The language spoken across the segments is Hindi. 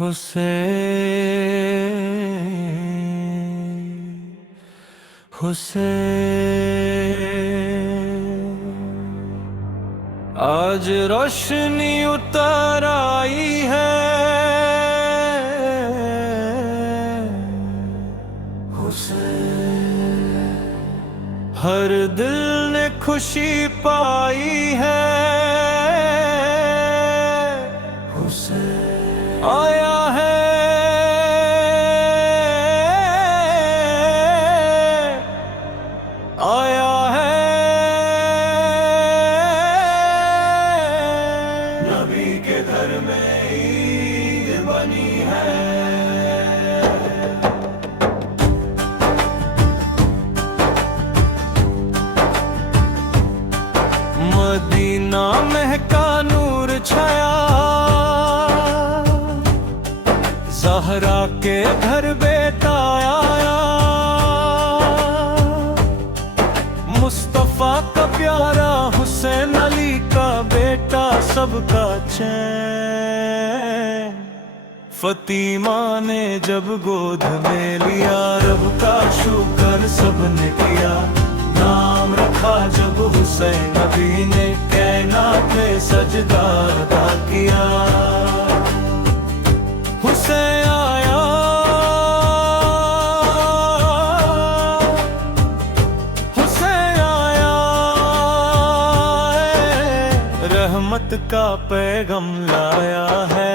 हुसैन हुसैन आज रोशनी उतर आई है हुसैन हर दिल ने खुशी पाई है हुसैन आया है आया है नबी के घर में ईद बनी है। मदीना महका नूर छाया ज़हरा के घर बेटा आया मुस्तफा का प्यारा हुसैन अली का बेटा सबका चैन फतीमा ने जब गोद में लिया रब का शुक्र सबने किया नाम रखा जब हुसैन नबी ने कायनात में सजदा अदा किया हुसैन आया हुसैन आया रहमत का पैगम लाया है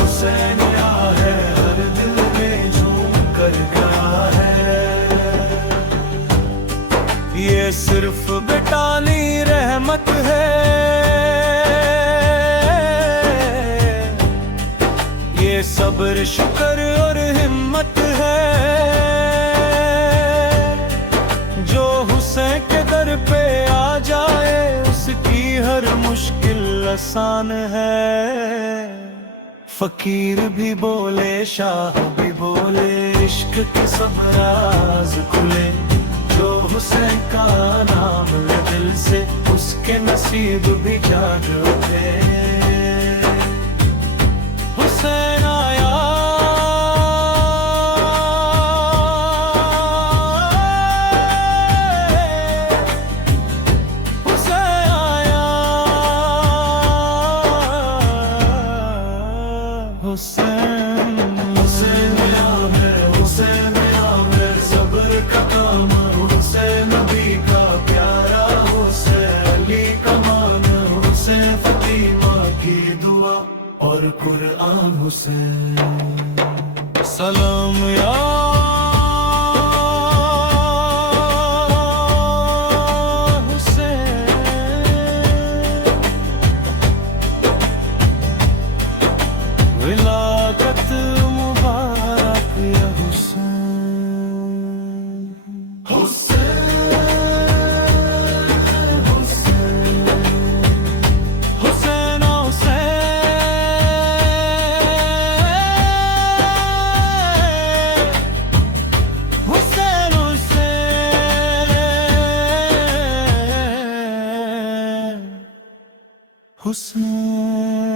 हुसैन आया है हर दिल में झूम कर गया है ये सिर्फ बेटानी रहमत है ये सब्र शुक्र और हिम्मत है जो हुसैन के दर पे आ जाए उसकी हर मुश्किल आसान है फकीर भी बोले शाह भी बोले इश्क के सब राज खुले जो हुसैन का नाम ले दिल से उसके नसीब भी जाग उठे हुसैन आया हुसैन आया हुसैन हुसैन आया है हुसैन आया है सब्र का काम हुसैन नबी का प्यारा हुसैन अली का मान हुसैन फतीमा की दुआ और कुरान हुसैन सलाम या हुसैन विलादत मुबारक या हुसैन हुसैन हुसैन हुसैन हुसैन हुसैन हुसैन